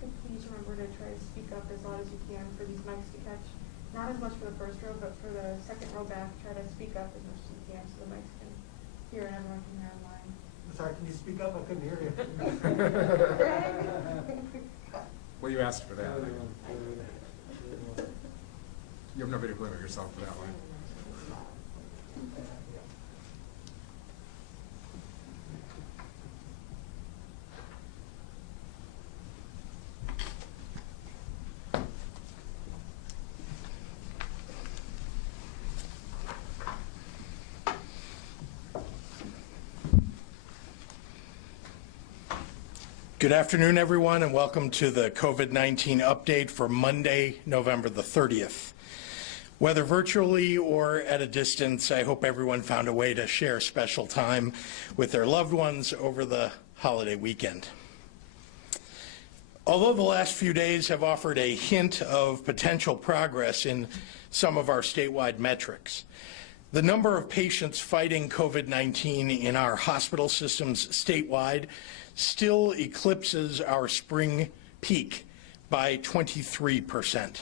could please remember to try to speak up as loud as you can for these mics to catch. Not as much for the first row, but for the second row back, try to speak up as much as you can so the mics can hear and everyone can hear online. Sorry, can you speak up? I couldn't hear you. Well, you asked for that. You have nobody to blame yourself for that one. Good afternoon, everyone, and welcome to the COVID-19 update for Monday, November the 30th. Whether virtually or at a distance, I hope everyone found a way to share special time with their loved ones over the holiday weekend. Although the last few days have offered a hint of potential progress in some of our statewide metrics, the number of patients fighting COVID-19 in our hospital systems statewide still eclipses our spring peak by 23%.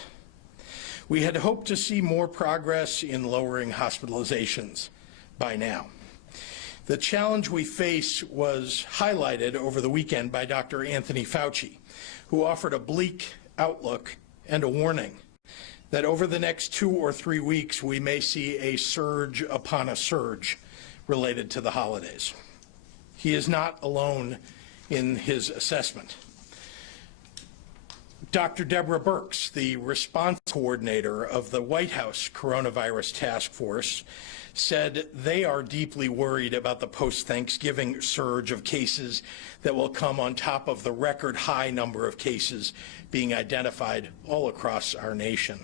We had hoped to see more progress in lowering hospitalizations by now. The challenge we face was highlighted over the weekend by Dr. Anthony Fauci, who offered a bleak outlook and a warning that over the next 2 or 3 weeks we may see a surge upon a surge related to the holidays. He is not alone in his assessment. Dr. Deborah Birx, the response coordinator of the White House Coronavirus Task Force, said they are deeply worried about the post-Thanksgiving surge of cases that will come on top of the record high number of cases being identified all across our nation.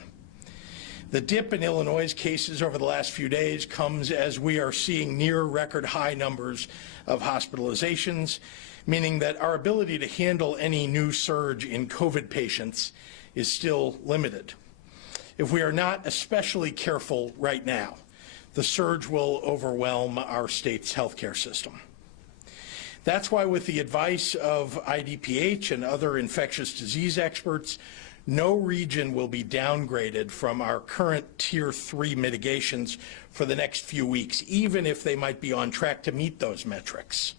The dip in Illinois' cases over the last few days comes as we are seeing near record high numbers of hospitalizations, meaning that our ability to handle any new surge in COVID patients is still limited. If we are not especially careful right now, the surge will overwhelm our state's healthcare system. That's why, with the advice of IDPH and other infectious disease experts, no region will be downgraded from our current Tier 3 mitigations for the next few weeks, even if they might be on track to meet those metrics.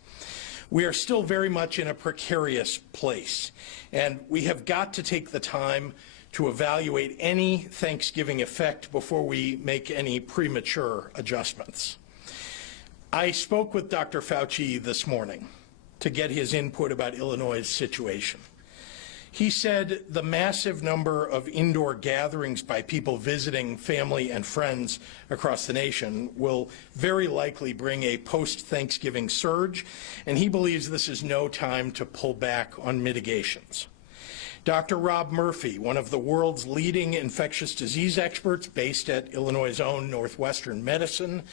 We are still very much in a precarious place, and we have got to take the time to evaluate any Thanksgiving effect before we make any premature adjustments. I spoke with Dr. Fauci this morning to get his input about Illinois' situation. He said the massive number of indoor gatherings by people visiting family and friends across the nation will very likely bring a post-Thanksgiving surge, and he believes this is no time to pull back on mitigations. Dr. Rob Murphy, one of the world's leading infectious disease experts based at Illinois' own Northwestern Medicine,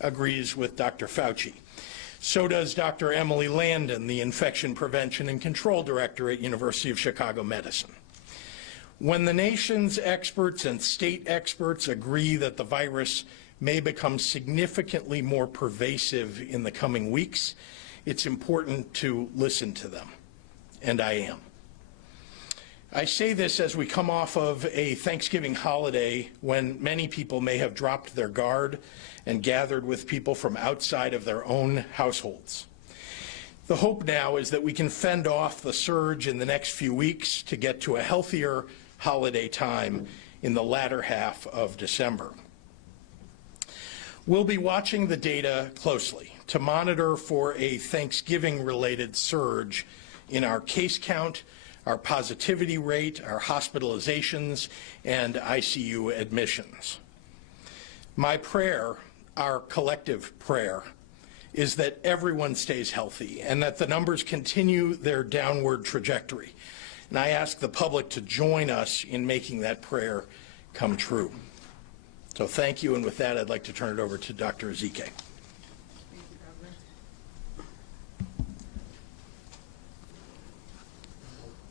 agrees with Dr. Fauci. So does Dr. Emily Landon, the Infection Prevention and Control Director at University of Chicago Medicine. When the nation's experts and state experts agree that the virus may become significantly more pervasive in the coming weeks, it's important to listen to them, and I am. I say this as we come off of a Thanksgiving holiday when many people may have dropped their guard and gathered with people from outside of their own households. The hope now is that we can fend off the surge in the next few weeks to get to a healthier holiday time in the latter half of December. We'll be watching the data closely to monitor for a Thanksgiving-related surge in our case count, our positivity rate, our hospitalizations, and ICU admissions. My prayer, our collective prayer, is that everyone stays healthy and that the numbers continue their downward trajectory. And I ask the public to join us in making that prayer come true. So thank you, and with that, I'd like to turn it over to Dr. Zeke.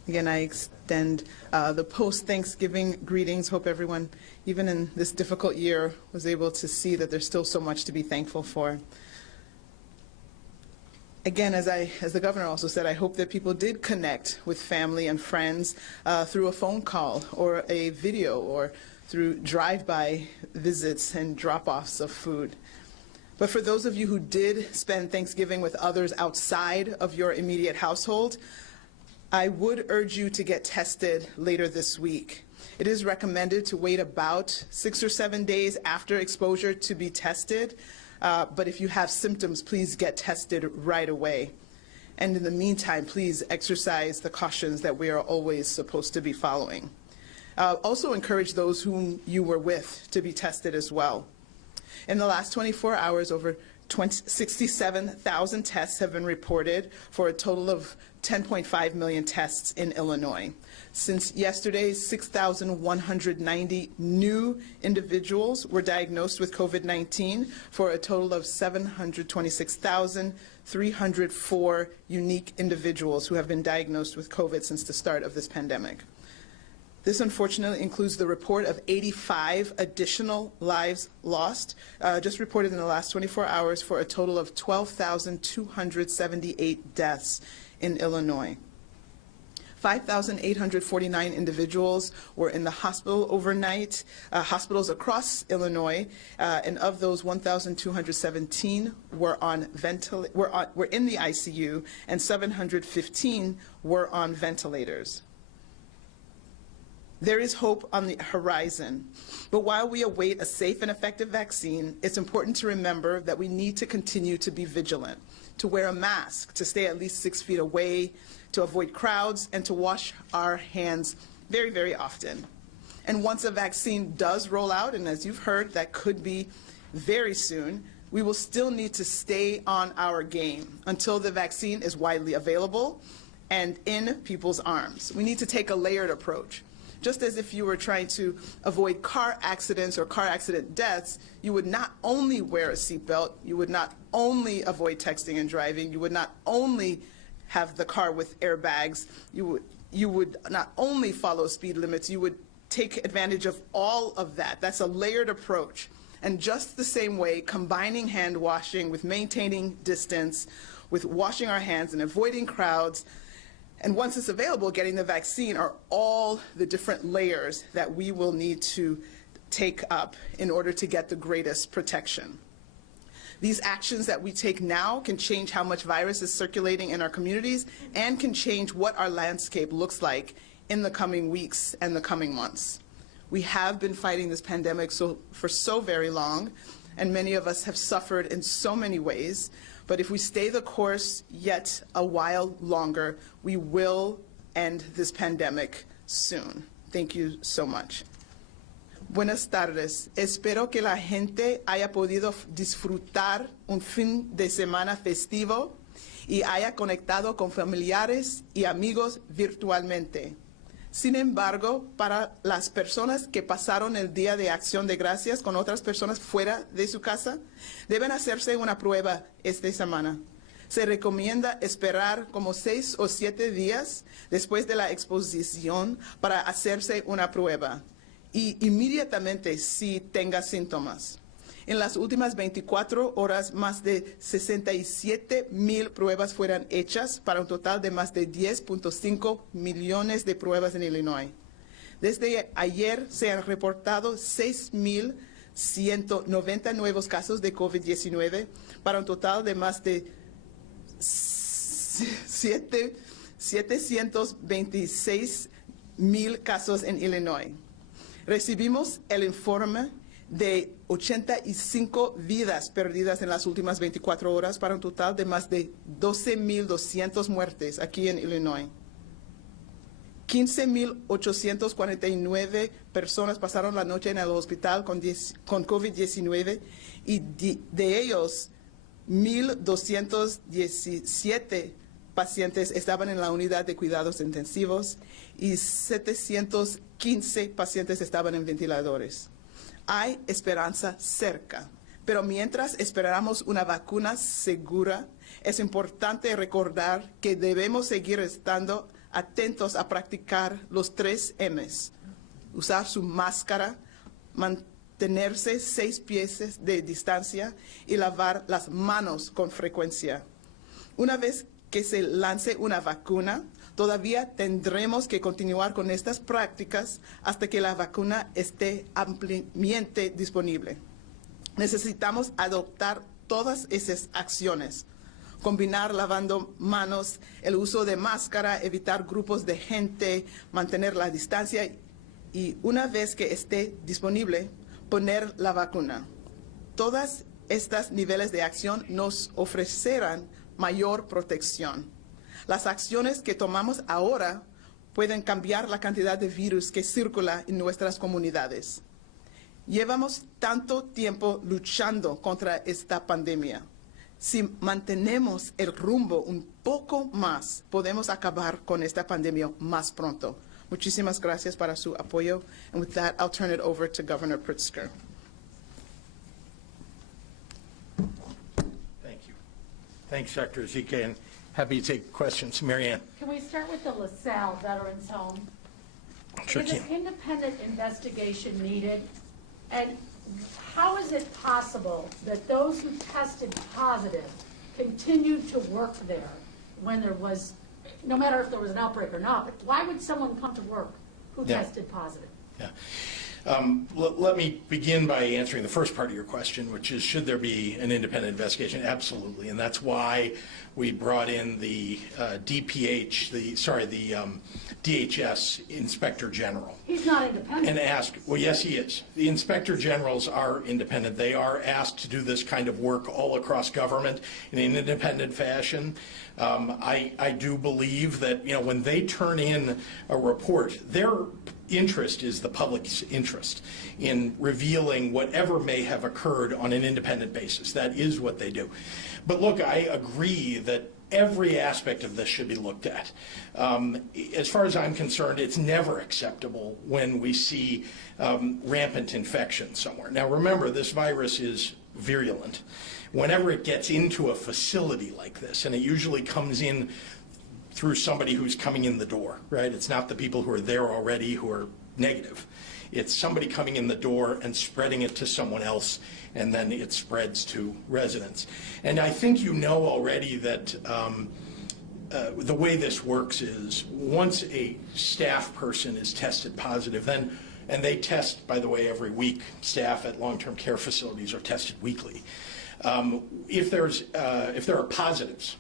Again, I extend the post-Thanksgiving greetings. Hope everyone, even in this difficult year, was able to see that there's still so much to be thankful for. Again, as the governor also said, I hope that people did connect with family and friends through a phone call or a video or through drive-by visits and drop-offs of food. But for those of you who did spend Thanksgiving with others outside of your immediate household, I would urge you to get tested later this week. It is recommended to wait about 6 or 7 days after exposure to be tested. But if you have symptoms, please get tested right away. And in the meantime, please exercise the cautions that we are always supposed to be following. Also encourage those whom you were with to be tested as well. In the last 24 hours, over 67,000 tests have been reported for a total of 10.5 million tests in Illinois. Since yesterday, 6,190 new individuals were diagnosed with COVID-19 for a total of 726,304 unique individuals who have been diagnosed with COVID since the start of this pandemic. This unfortunately includes the report of 85 additional lives lost, just reported in the last 24 hours for a total of 12,278 deaths in Illinois. 5,849 individuals were in the hospital overnight, hospitals across Illinois, and of those, 1,217 were in the ICU, and 715 were on ventilators. There is hope on the horizon, but while we await a safe and effective vaccine, it's important to remember that we need to continue to be vigilant, to wear a mask, to stay at least 6 feet away, to avoid crowds, and to wash our hands very, very often. And once a vaccine does roll out, and as you've heard, that could be very soon, we will still need to stay on our game until the vaccine is widely available and in people's arms. We need to take a layered approach. Just as if you were trying to avoid car accidents or car accident deaths, you would not only wear a seatbelt, you would not only avoid texting and driving, you would not only have the car with airbags, you would not only follow speed limits, you would take advantage of all of that. That's a layered approach. And just the same way, combining hand washing with maintaining distance, with washing our hands and avoiding crowds, and once it's available, getting the vaccine are all the different layers that we will need to take up in order to get the greatest protection. These actions that we take now can change how much virus is circulating in our communities and can change what our landscape looks like in the coming weeks and the coming months. We have been fighting this pandemic for so very long, and many of us have suffered in so many ways. But if we stay the course yet a while longer, we will end this pandemic soon. Thank you so much. Buenas tardes. Espero que la gente haya podido disfrutar un fin de semana festivo y haya conectado con familiares y amigos virtualmente. Sin embargo, para las personas que pasaron el Día de Acción de Gracias con otras personas fuera de su casa, deben hacerse una prueba esta semana. Se recomienda esperar como 6 o 7 días después de la exposición para hacerse una prueba y inmediatamente si tenga síntomas. En las últimas 24 horas, más de 67,000 pruebas fueron hechas para un total de más de 10.5 millones de pruebas en Illinois. Desde ayer se han reportado 6,190 nuevos casos de COVID-19 para un total de más de 726,000 casos en Illinois. Recibimos el informe de 85 vidas perdidas en las últimas 24 horas para un total de más de 12,200 muertes aquí en Illinois. 15,849 personas pasaron la noche en el hospital con COVID-19 y de ellos 1,217 pacientes estaban en la unidad de cuidados intensivos y 715 pacientes estaban en ventiladores. Hay esperanza cerca, pero mientras esperamos una vacuna segura, es importante recordar que debemos seguir estando atentos a practicar los 3 M's. Usar su máscara, mantenerse 6 pies de distancia y lavar las manos con frecuencia. Una vez que se lance una vacuna, todavía tendremos que continuar con estas prácticas hasta que la vacuna esté ampliamente disponible. Necesitamos adoptar todas esas acciones, combinar lavando manos, el uso de máscara, evitar grupos de gente, mantener la distancia y una vez que esté disponible, poner la vacuna. Todas estos niveles de acción nos ofrecerán mayor protección. Las acciones que tomamos ahora pueden cambiar la cantidad de virus que circula en nuestras comunidades. Llevamos tanto tiempo luchando contra esta pandemia. Si mantenemos el rumbo un poco más, podemos acabar con esta pandemia más pronto. Muchísimas gracias para su apoyo. And with that, I'll turn it over to Governor Pritzker. Thank you. Thanks, Dr. Zeke, and happy to take questions. Mary Ann. Can we start with the Lasalle Veterans Home? Sure Is can. an independent investigation needed? And how is it possible that those who tested positive continued to work there when there was, no matter if there was an outbreak or not, but why would someone come to work who Yeah. tested positive? Yeah. Let me begin by answering the first part of your question, which is, should there be an independent investigation? Absolutely, and that's why we brought in the DHS Inspector General. He's not independent. And asked, well, yes, he is. The Inspector Generals are independent. They are asked to do this kind of work all across government in an independent fashion. I do believe that, you know, when they turn in a report, their interest is the public's interest in revealing whatever may have occurred on an independent basis. That is what they do. But look, I agree that every aspect of this should be looked at. As far as I'm concerned, it's never acceptable when we see rampant infection somewhere. Now remember, this virus is virulent. Whenever it gets into a facility like this, and it usually comes in through somebody who's coming in the door, right? It's not the people who are there already who are negative. It's somebody coming in the door and spreading it to someone else, and then it spreads to residents. And I think you know already that the way this works is once a staff person is tested positive, then, and they test, by the way, every week. Staff at long-term care facilities are tested weekly. If there are positives,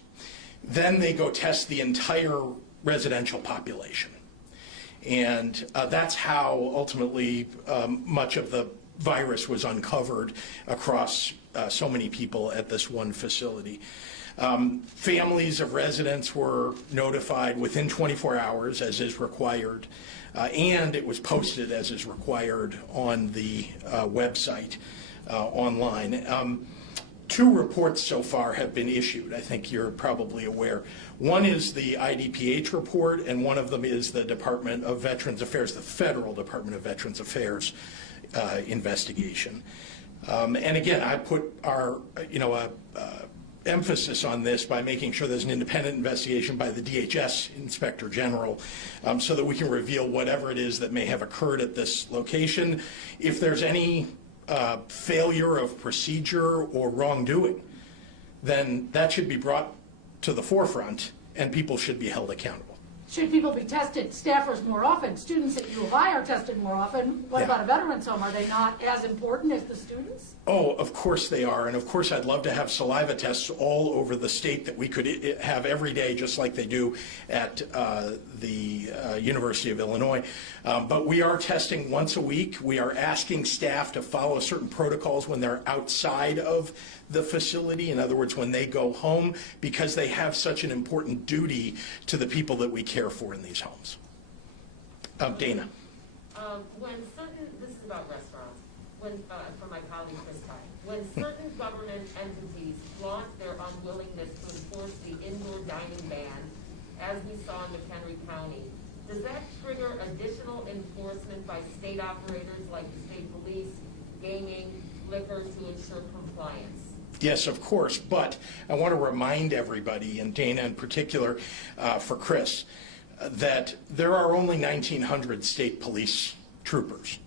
then they go test the entire residential population. And that's how ultimately much of the virus was uncovered across so many people at this one facility. Families of residents were notified within 24 hours, as is required, and it was posted as is required on the website online. 2 reports so far have been issued. I think you're probably aware. One is the IDPH report, and one of them is the Department of Veterans Affairs, the Federal Department of Veterans Affairs investigation. And again, I put our, emphasis on this by making sure there's an independent investigation by the DHS Inspector General so that we can reveal whatever it is that may have occurred at this location. If there's any failure of procedure or wrongdoing, then that should be brought to the forefront and people should be held accountable. Should people be tested, staffers more often? Students at U of I are tested more often. What about a veterans home? Are they not as important as the students? Oh, of course they are. And of course I'd love to have saliva tests all over the state that we could have every day, just like they do at the University of Illinois. But we are testing once a week. We are asking staff to follow certain protocols when they're outside of the facility. In other words, when they go home, because they have such an important duty to the people that we care for in these homes. Dana. This is about restaurants, for my colleague Chris Ty, when certain government entities flaunt their unwillingness to enforce the indoor dining ban, as we saw in McHenry County, does that trigger additional enforcement by state operators like the state police, gaming, liquor to ensure compliance? Yes, of course, but I want to remind everybody, and Dana in particular, for Chris, that there are only 1,900 state police troopers.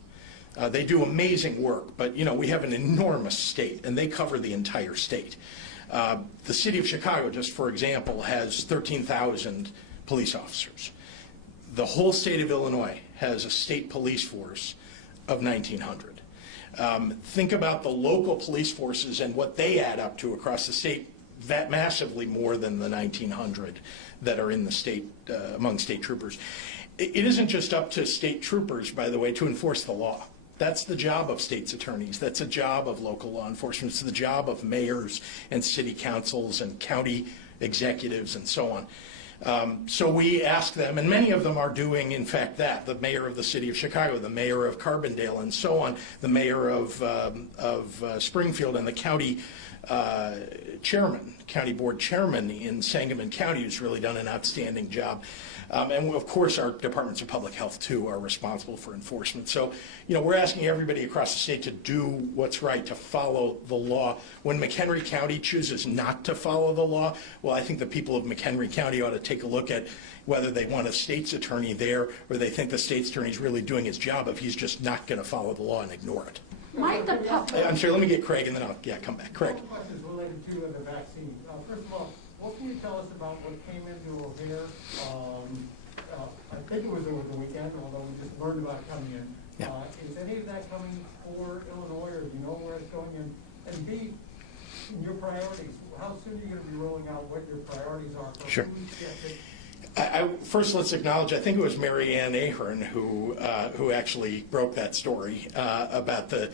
They do amazing work, but we have an enormous state, and they cover the entire state. The city of Chicago, just for example, has 13,000 police officers. The whole state of Illinois has a state police force of 1,900. Think about the local police forces and what they add up to across the state, that massively more than the 1,900 that are in the state, among state troopers. It isn't just up to state troopers, by the way, to enforce the law. That's the job of state's attorneys. That's a job of local law enforcement. It's the job of mayors and city councils and county executives and so on. So we ask them, and many of them are doing, in fact, that. The mayor of the city of Chicago, the mayor of Carbondale, and so on, the mayor of Springfield, and the county chairman, county board chairman in Sangamon County, who's really done an outstanding job. And of course, our departments of public health, too, are responsible for enforcement. So, we're asking everybody across the state to do what's right, to follow the law. When McHenry County chooses not to follow the law, well, I think the people of McHenry County ought to take a look at whether they want a state's attorney there or they think the state's attorney is really doing his job if he's just not going to follow the law and ignore it. Might the public... I'm sorry, let me get Craig and then I'll come back. Craig. One question is related to the vaccine. First of all, what can you tell us about what came into O'Hare? I think it was over the weekend, although we just learned about it coming in. Yeah. Is any of that coming for Illinois, or do you know where it's going in? And B, your priorities, how soon are you going to be rolling out what your priorities are for Sure. food? First, let's acknowledge, I think it was Mary Ann Ahern who actually broke that story about the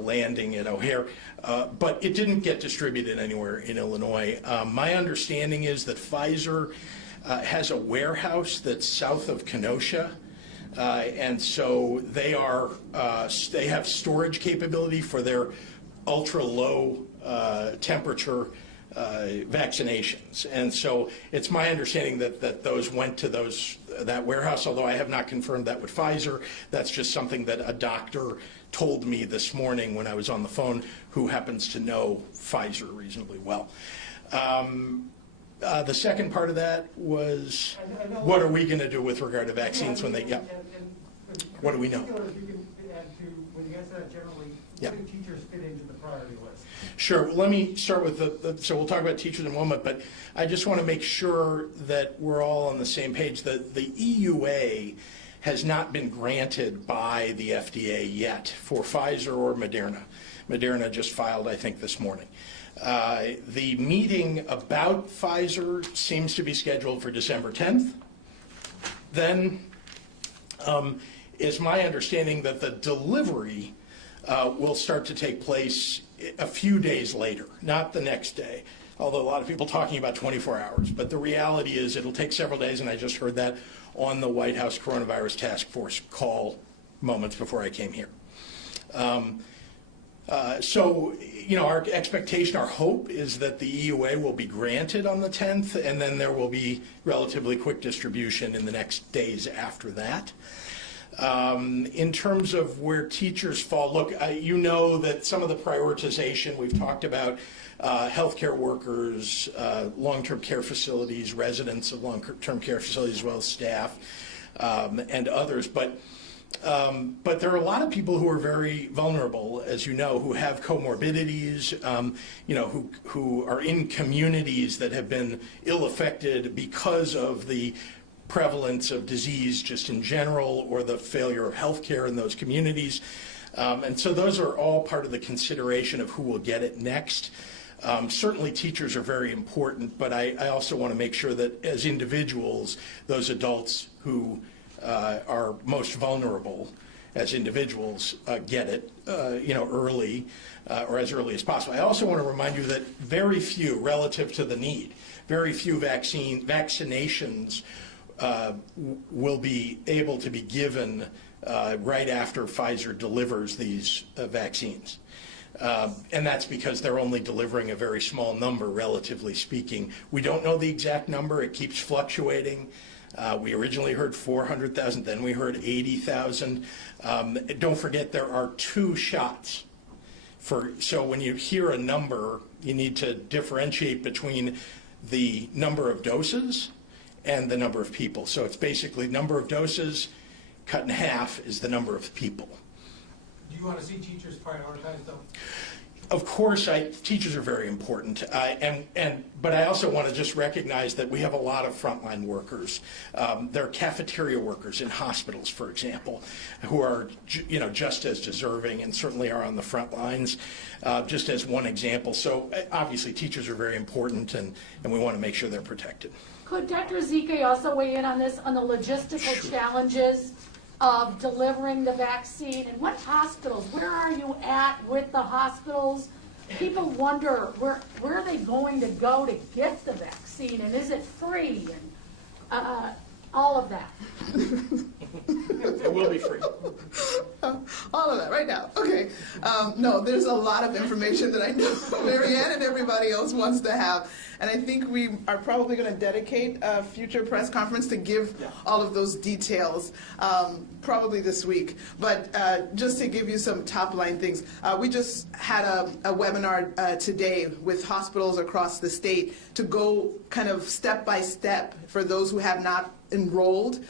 landing at O'Hare, but it didn't get distributed anywhere in Illinois. My understanding is that Pfizer has a warehouse that's south of Kenosha, and so they have storage capability for their ultra low temperature vaccinations, and so it's my understanding that those went to that warehouse, although I have not confirmed that with Pfizer. That's just something that a doctor told me this morning when I was on the phone, who happens to know Pfizer reasonably well. The second part of that was, what are we going to do with regard to vaccines when they, yeah. What do we know? When you answer that generally, Yeah. what do teachers fit into the priority list? Sure. Let me start with so we'll talk about teachers in a moment, but I just want to make sure that we're all on the same page. The EUA has not been granted by the FDA yet for Pfizer or Moderna. Moderna just filed, I think, this morning. The meeting about Pfizer seems to be scheduled for December 10th. Then it's my understanding that the delivery will start to take place a few days later, not the next day, although a lot of people talking about 24 hours. But the reality is it'll take several days, and I just heard that on the White House Coronavirus Task Force call moments before I came here. So, our expectation, our hope is that the EUA will be granted on the 10th, and then there will be relatively quick distribution in the next days after that. In terms of where teachers fall, look, you know that some of the prioritization we've talked about, healthcare workers, long-term care facilities, residents of long-term care facilities, as well as staff, and others. But there are a lot of people who are very vulnerable, as you know, who have comorbidities, who are in communities that have been ill-affected because of the prevalence of disease just in general, or the failure of health care in those communities. And so those are all part of the consideration of who will get it next. Certainly teachers are very important, but I also want to make sure that as individuals, those adults who are most vulnerable as individuals get it early or as early as possible. I also want to remind you that very few, relative to the need, very few vaccinations will be able to be given right after Pfizer delivers these vaccines. And that's because they're only delivering a very small number, relatively speaking. We don't know the exact number. It keeps fluctuating. We originally heard 400,000, then we heard 80,000. Don't forget there are 2 shots. So when you hear a number, you need to differentiate between the number of doses and the number of people. So it's basically number of doses cut in half is the number of people. Do you want to see teachers prioritize them? Of course, teachers are very important, but I also want to just recognize that we have a lot of frontline workers. There are cafeteria workers in hospitals, for example, who are just as deserving and certainly are on the front lines, just as one example. So obviously, teachers are very important, and we want to make sure they're protected. Could Dr. Zeke also weigh in on this, on the logistical challenges of delivering the vaccine? And what hospitals, where are you at with the hospitals? People wonder, where are they going to go to get the vaccine, and is it free, and all of that? It will be free. All of that right now. Okay. No, there's a lot of information that I know Marianne and everybody else wants to have. And I think we are probably going to dedicate a future press conference to give all of those details, probably this week. But just to give you some top line things, we just had a webinar today with hospitals across the state to go kind of step by step for those who have not enrolled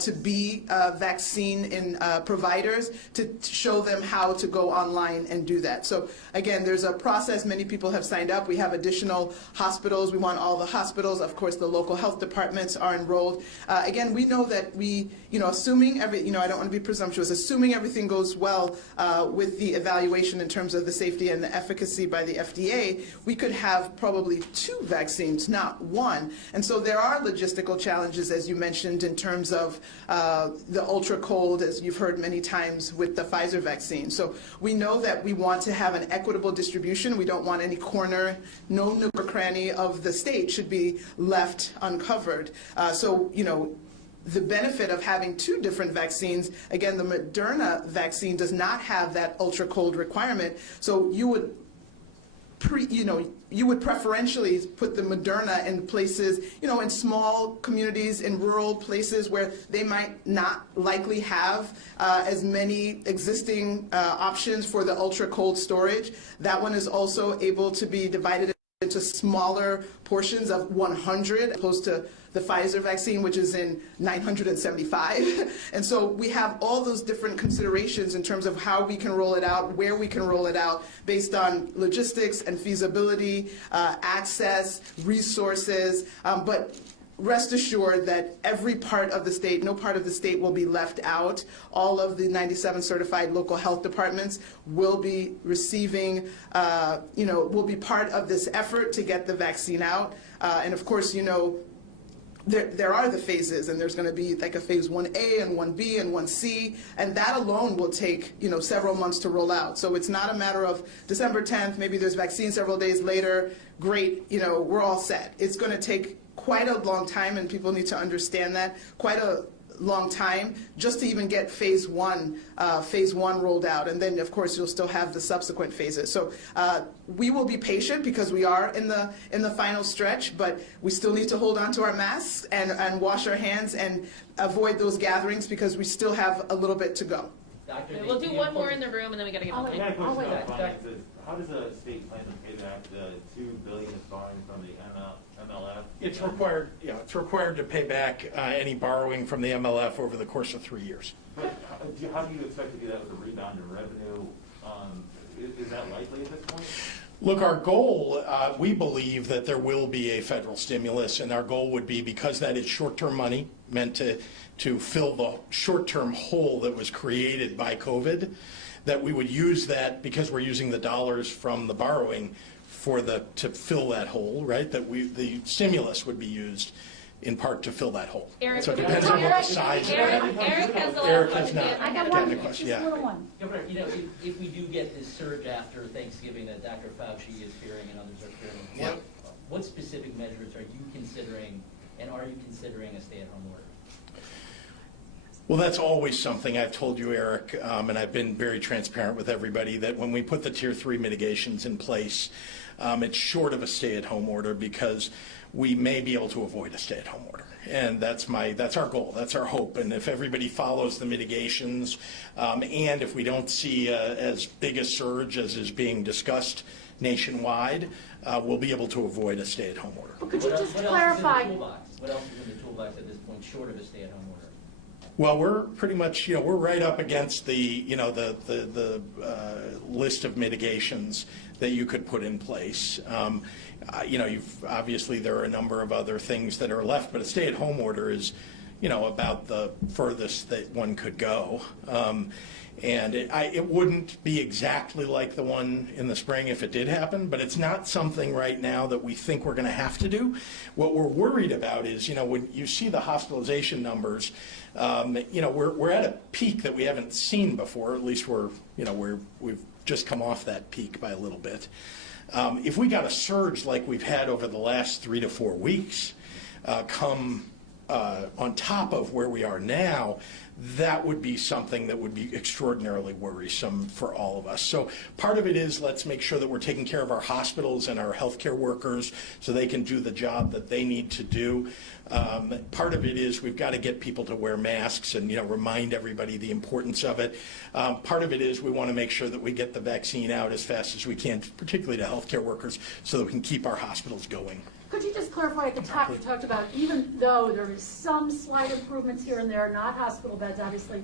to be vaccine providers, to show them how to go online and do that. So again, there's a process. Many people have signed up. We have additional hospitals. We want all the hospitals. Of course, the local health departments are enrolled. Again, we know that assuming I don't want to be presumptuous, assuming everything goes well with the evaluation in terms of the safety and the efficacy by the FDA, we could have probably 2 vaccines, not 1. And so there are logistical challenges, as you mentioned, in terms of the ultra cold, as you've heard many times with the Pfizer vaccine. So we know that we want to have an equitable distribution. We don't want any corner, no nook or cranny of the state should be left uncovered. The benefit of having 2 different vaccines, again, the Moderna vaccine does not have that ultra cold requirement, so you would preferentially put the Moderna in places, in small communities, in rural places where they might not likely have as many existing options for the ultra cold storage. That one is also able to be divided into smaller portions of 100, opposed to the Pfizer vaccine, which is in 975. And so we have all those different considerations in terms of how we can roll it out, where we can roll it out, based on logistics and feasibility, access, resources. But rest assured that every part of the state, no part of the state will be left out. All of the 97 certified local health departments will be receiving, will be part of this effort to get the vaccine out. And of course, there are the phases, and there's going to be like a phase 1A and 1B and 1C, and that alone will take, several months to roll out. So it's not a matter of December 10th, maybe there's vaccine several days later, great, we're all set. It's going to take quite a long time, and people need to understand that, quite a long time just to even get phase one rolled out, and then of course you'll still have the subsequent phases. So we will be patient because we are in the final stretch, but we still need to hold on to our masks and wash our hands and avoid those gatherings because we still have a little bit to go. Dr. We'll do one more in the room and then we gotta get on. I got a question about finances. How does the state plan to pay back the $2 billion it's borrowing from the MLF? It's required. Yeah, it's required to pay back any borrowing from the MLF over the course of 3 years. But how do you expect to do that with a rebound in revenue? Is that likely at this point? Look, our goal, we believe that there will be a federal stimulus, and our goal would be, because that is short-term money meant to fill the short-term hole that was created by COVID, that we would use that, because we're using the dollars from the borrowing to fill that hole, right? That the stimulus would be used in part to fill that hole. Eric, so it depends on what the size of that. Eric has the last Eric question. has not. I got one, just a little one. Governor, if we do get this surge after Thanksgiving that Dr. Fauci is fearing and others are fearing, what specific measures are you considering, and are you considering a stay-at-home order? Well, that's always something I've told you, Eric, and I've been very transparent with everybody that when we put the Tier 3 mitigations in place, it's short of a stay-at-home order because we may be able to avoid a stay-at-home order. And that's our goal, that's our hope. And if everybody follows the mitigations, and if we don't see as big a surge as is being discussed nationwide, we'll be able to avoid a stay-at-home order. But could you just clarify? What else is in the toolbox at this point, short of a stay-at-home order? Well, we're pretty much, we're right up against the list of mitigations that you could put in place. You know, obviously there are a number of other things that are left, but a stay-at-home order is, you know, about the furthest that one could go. And it wouldn't be exactly like the one in the spring if it did happen, but it's not something right now that we think we're going to have to do. What we're worried about is, you know, when you see the hospitalization numbers, you know, we're at a peak that we haven't seen before. At least we've just come off that peak by a little bit. If we got a surge like we've had over the last 3 to 4 weeks, come on top of where we are now, that would be something that would be extraordinarily worrisome for all of us. So part of it is, let's make sure that we're taking care of our hospitals and our healthcare workers so they can do the job that they need to do. Part of it is we've got to get people to wear masks and, you know, remind everybody the importance of it. Part of it is we want to make sure that we get the vaccine out as fast as we can, particularly to healthcare workers, so that we can keep our hospitals going. Could you just clarify at the top, you talked about even though there is some slight improvements here and there, not hospital beds obviously,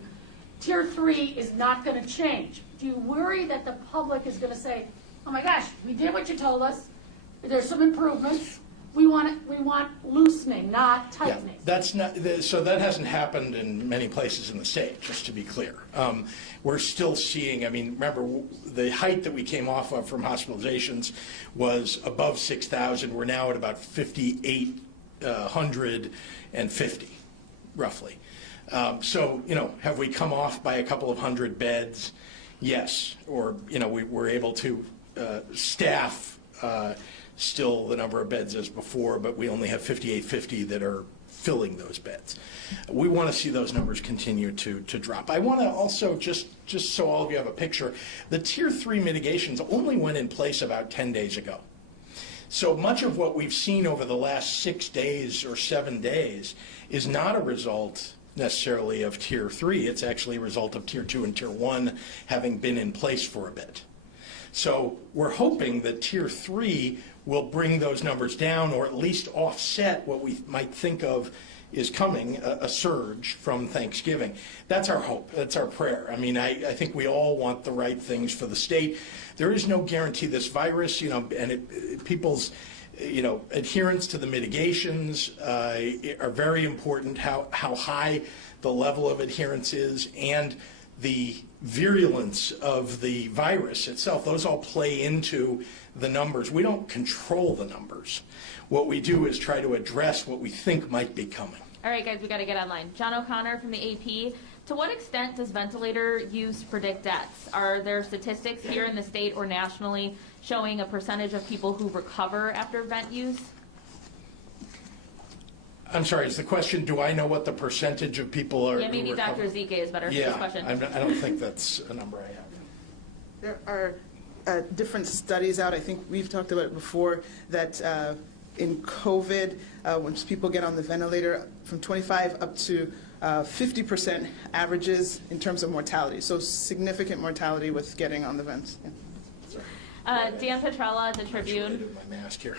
Tier 3 is not going to change. Do you worry that the public is going to say, oh my gosh, we did what you told us, there's some improvements, we want loosening, not tightening? Yeah, that's not, so that hasn't happened in many places in the state, just to be clear. We're still seeing, I mean, remember, the height that we came off of from hospitalizations was above 6,000. We're now at about 5,850, roughly. So, you know, have we come off by a couple of hundred beds? Yes. Or, you know, we're able to staff still the number of beds as before, but we only have 5,850 that are filling those beds. We want to see those numbers continue to drop. I want to also, just so all of you have a picture, the Tier 3 mitigations only went in place about 10 days ago. So much of what we've seen over the last 6 days or 7 days is not a result necessarily of Tier 3. It's actually a result of Tier 2 and Tier 1 having been in place for a bit. So we're hoping that Tier 3 will bring those numbers down, or at least offset what we might think of is coming, a surge from Thanksgiving. That's our hope. That's our prayer. I mean, I think we all want the right things for the state. There is no guarantee this virus, you know, and people's, you know, adherence to the mitigations are very important, how high the level of adherence is, and the virulence of the virus itself. Those all play into the numbers. We don't control the numbers. What we do is try to address what we think might be coming. All right, guys, we got to get online. John O'Connor from the AP. To what extent does ventilator use predict deaths? Are there statistics here in the state or nationally showing a percentage of people who recover after vent use? I'm sorry, is the question, do I know what the percentage of people are? Yeah, maybe Dr. Zeke is better for this question. I don't think that's a number I have. There are different studies out, I think we've talked about it before, that in COVID, when people get on the ventilator, from 25 up to 50% averages in terms of mortality. So significant mortality with getting on the vents. Yeah. Dan Petrella at the Tribune. I did my mask here.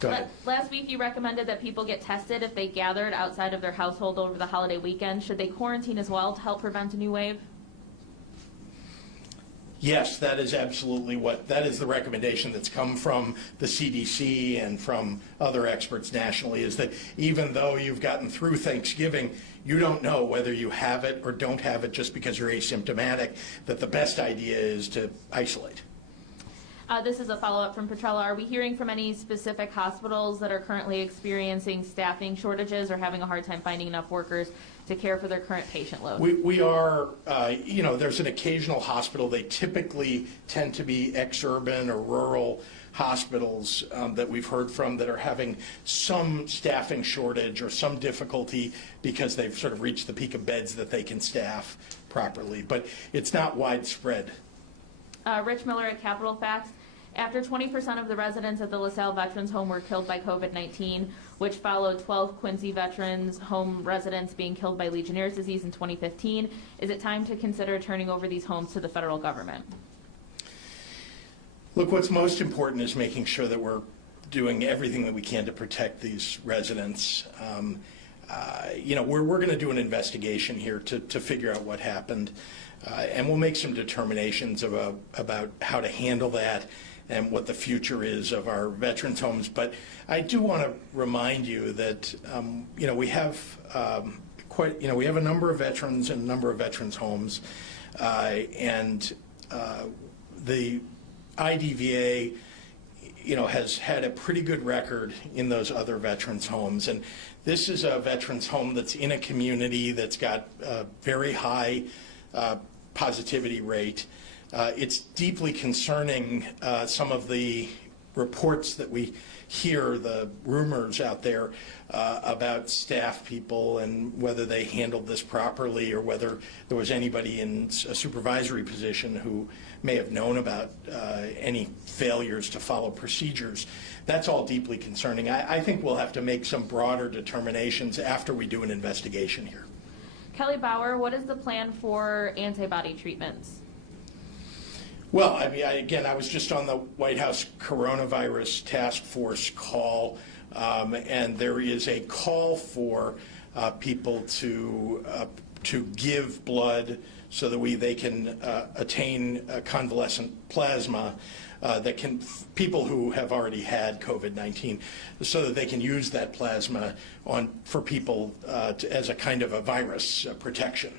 Go ahead. Last week you recommended that people get tested if they gathered outside of their household over the holiday weekend. Should they quarantine as well to help prevent a new wave? Yes, that is absolutely that is the recommendation that's come from the CDC and from other experts nationally, is that even though you've gotten through Thanksgiving, you don't know whether you have it or don't have it just because you're asymptomatic, that the best idea is to isolate. This is a follow-up from Petrella. Are we hearing from any specific hospitals that are currently experiencing staffing shortages or having a hard time finding enough workers to care for their current patient load? We are, you know, there's an occasional hospital. They typically tend to be ex-urban or rural hospitals that we've heard from that are having some staffing shortage or some difficulty because they've sort of reached the peak of beds that they can staff properly. But it's not widespread. Rich Miller at Capital Facts. After 20% of the residents at the Lasalle Veterans Home were killed by COVID-19, which followed 12 Quincy Veterans Home residents being killed by Legionnaire's disease in 2015, is it time to consider turning over these homes to the federal government? Look, what's most important is making sure that we're doing everything that we can to protect these residents. we're going to do an investigation here to figure out what happened, and we'll make some determinations about how to handle that and what the future is of our veterans homes. But I do want to remind you that we have we have a number of veterans and a number of veterans homes, and the IDVA has had a pretty good record in those other veterans homes. And this is a veterans home that's in a community that's got a very high positivity rate. It's deeply concerning, some of the reports that we hear, the rumors out there about staff people and whether they handled this properly or whether there was anybody in a supervisory position who may have known about any failures to follow procedures. That's all deeply concerning. I think we'll have to make some broader determinations after we do an investigation here. Kelly Bauer, what is the plan for antibody treatments? Well, I mean, again, I was just on the White House Coronavirus Task Force call, and there is a call for people to give blood so that they can attain convalescent plasma that can, people who have already had COVID-19, so that they can use that plasma for people as a kind of a virus protection.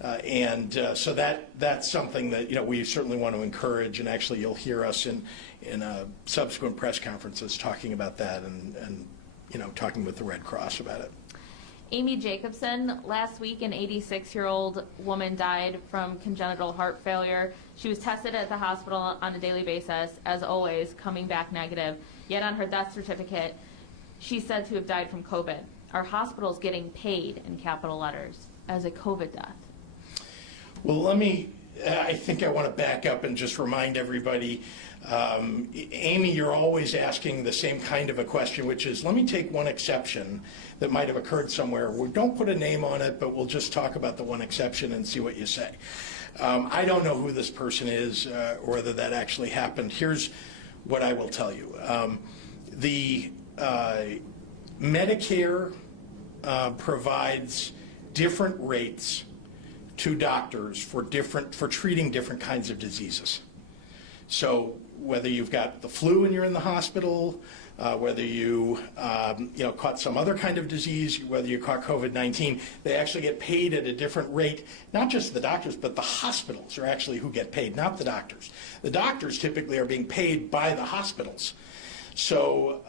So that's something that we certainly want to encourage, and actually you'll hear us in subsequent press conferences talking about that and talking with the Red Cross about it. Amy Jacobson, last week an 86-year-old woman died from congenital heart failure. She was tested at the hospital on a daily basis, as always, coming back negative. Yet on her death certificate, she's said to have died from COVID. Our hospital's getting paid, in capital letters, as a COVID death. Well, I think I want to back up and just remind everybody, Amy, you're always asking the same kind of a question, which is, let me take one exception that might have occurred somewhere. We don't put a name on it, but we'll just talk about the one exception and see what you say. I don't know who this person is or whether that actually happened. Here's what I will tell you. The Medicare provides different rates to doctors for treating different kinds of diseases. So whether you've got the flu and you're in the hospital, whether you caught some other kind of disease, whether you caught COVID-19, they actually get paid at a different rate. Not just the doctors, but the hospitals are actually who get paid, not the doctors. The doctors typically are being paid by the hospitals. So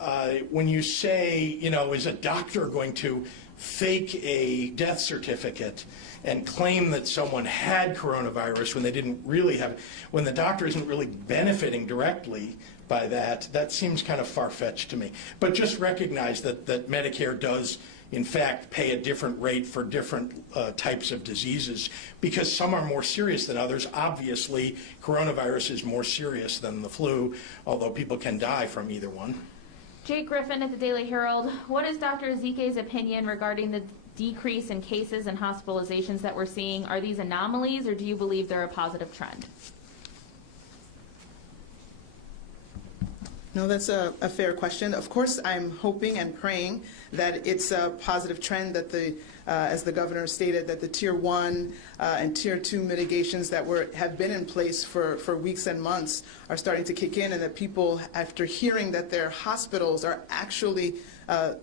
when you say, is a doctor going to fake a death certificate and claim that someone had coronavirus when they didn't really have it, when the doctor isn't really benefiting directly by that, that seems kind of far-fetched to me. But just recognize that Medicare does, in fact, pay a different rate for different types of diseases, because some are more serious than others. Obviously, coronavirus is more serious than the flu, although people can die from either one. Jake Griffin at the Daily Herald. What is Dr. Zeke's opinion regarding the decrease in cases and hospitalizations that we're seeing? Are these anomalies, or do you believe they're a positive trend? No, that's a fair question. Of course, I'm hoping and praying that it's a positive trend that as the governor stated, that the Tier 1 and Tier 2 mitigations that have been in place for weeks and months are starting to kick in, and that people, after hearing that their hospitals are actually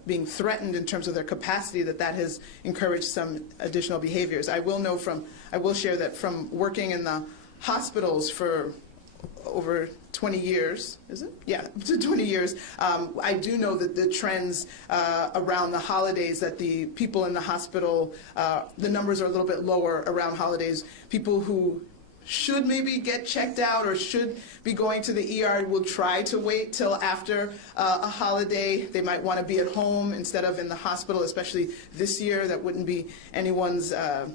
being threatened in terms of their capacity, that has encouraged some additional behaviors. I will share that from working in the hospitals for over 20 years, is it? Yeah, 20 years. I do know that the trends around the holidays, that the people in the hospital, the numbers are a little bit lower around holidays. People who should maybe get checked out or should be going to the ER will try to wait till after a holiday. They might want to be at home instead of in the hospital, especially this year. That wouldn't be anyone's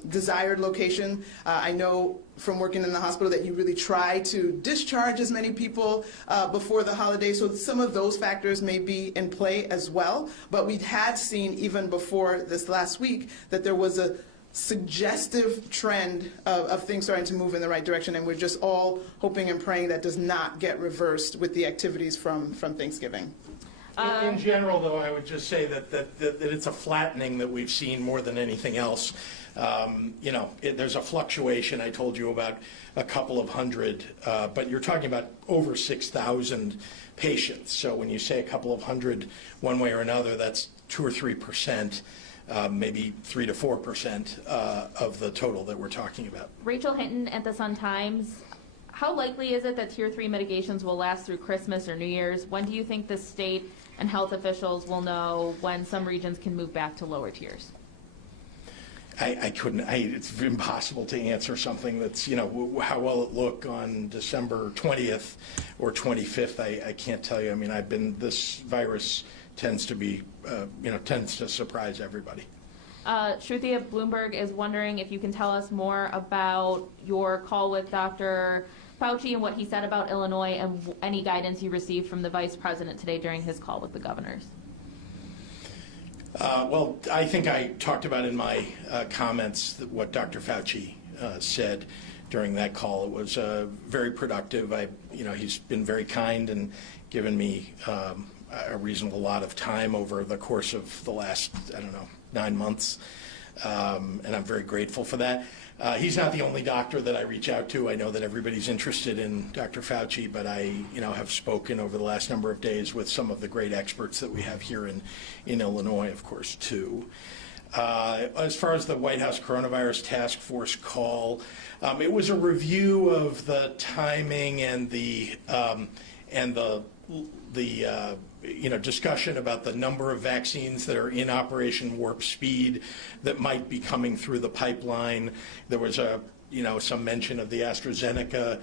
desired location. I know from working in the hospital that you really try to discharge as many people before the holiday. So some of those factors may be in play as well. But we had seen even before this last week that there was a suggestive trend of things starting to move in the right direction, and we're just all hoping and praying that does not get reversed with the activities from Thanksgiving. In general, though, I would just say that it's a flattening that we've seen more than anything else. You know, there's a fluctuation. I told you about a couple of hundred, but you're talking about over 6,000 patients. So when you say a couple of hundred one way or another, that's 2 or 3%, maybe 3 to 4% of the total that we're talking about. Rachel Hinton at the Sun-Times, how likely is it that Tier 3 mitigations will last through Christmas or New Year's? When do you think the state and health officials will know when some regions can move back to lower tiers? It's impossible to answer something that's, you know, how will it look on December 20th or 25th? I can't tell you. I mean, this virus tends to be, tends to surprise everybody. Shruti at Bloomberg is wondering if you can tell us more about your call with Dr. Fauci and what he said about Illinois and any guidance you received from the vice president today during his call with the governors. Well, I think I talked about in my comments what Dr. Fauci said during that call. It was very productive. He's been very kind and given me a reasonable lot of time over the course of the last, 9 months, and I'm very grateful for that. He's not the only doctor that I reach out to. I know that everybody's interested in Dr. Fauci, but I, have spoken over the last number of days with some of the great experts that we have here in Illinois, of course, too. As far as the White House Coronavirus Task Force call, it was a review of the timing and the discussion about the number of vaccines that are in Operation Warp Speed that might be coming through the pipeline. There was some mention of the AstraZeneca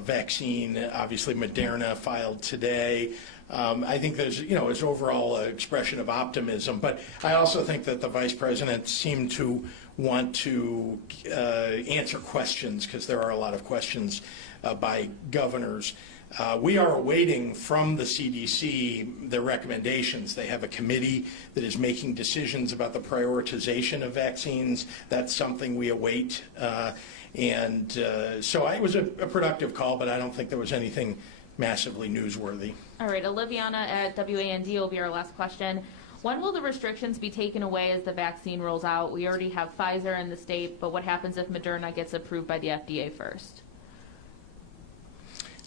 vaccine. Obviously, Moderna filed today. I think there's, it's overall an expression of optimism. But I also think that the vice president seemed to want to answer questions, because there are a lot of questions by governors. We are awaiting from the CDC their recommendations. They have a committee that is making decisions about the prioritization of vaccines. That's something we await. So it was a productive call, but I don't think there was anything massively newsworthy. All right, Oliviana at WAND will be our last question. When will the restrictions be taken away as the vaccine rolls out? We already have Pfizer in the state, but what happens if Moderna gets approved by the FDA first?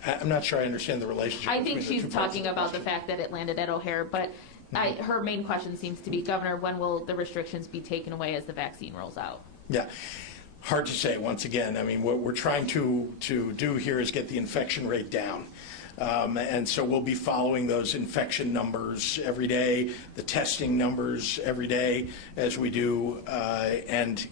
I'm not sure I understand the relationship. I think she's talking about the fact that it landed at O'Hare, but her main question seems to be, Governor, when will the restrictions be taken away as the vaccine rolls out? Yeah, hard to say. Once again, I mean, what we're trying to do here is get the infection rate down. And so we'll be following those infection numbers every day, the testing numbers every day as we do. The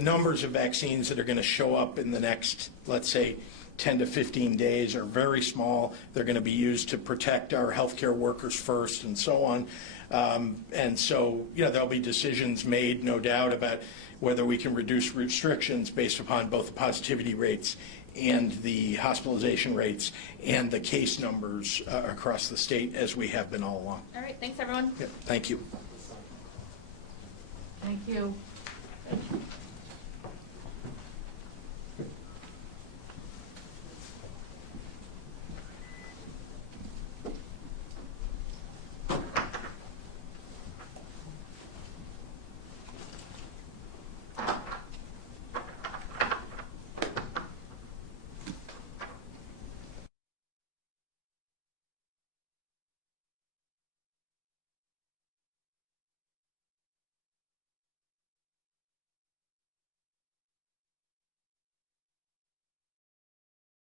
numbers of vaccines that are going to show up in the next, let's say, 10 to 15 days are very small. They're going to be used to protect our healthcare workers first and so on. There'll be decisions made, no doubt, about whether we can reduce restrictions based upon both the positivity rates and the hospitalization rates and the case numbers across the state, as we have been all along. All right, thanks everyone. Yeah, thank you. Thank you.